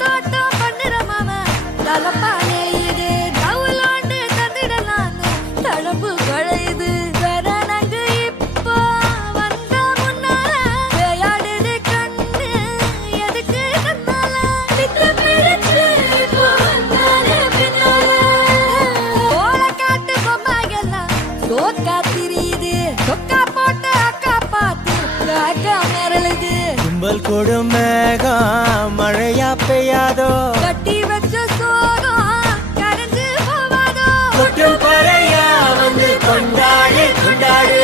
தோட்டம் பண்ணுற மாமா தலப்பானே இது தவுலாண்டு தந்துடலான்னு தழம்பு குழையுது சரணங்கு இப்போ வந்த முன்னால விளையாடுது கண்ணு எதுக்கு கண்ணால விட்டு பிடிச்சு இப்போ வந்தாலே பின்னால ஓட காட்டு பொம்மையெல்லாம் சோக்கா திரியுது சொக்கா போட்டு அக்கா பார்த்து காக்கா மிரளுது கும்பல் கொடும் மேகம் மழையா பெய்யாதோ கட்டி வச்ச சோகம் கரைஞ்சு போவாதோ கொட்டும் பறையா வந்து கொண்டாடு கொண்டாடு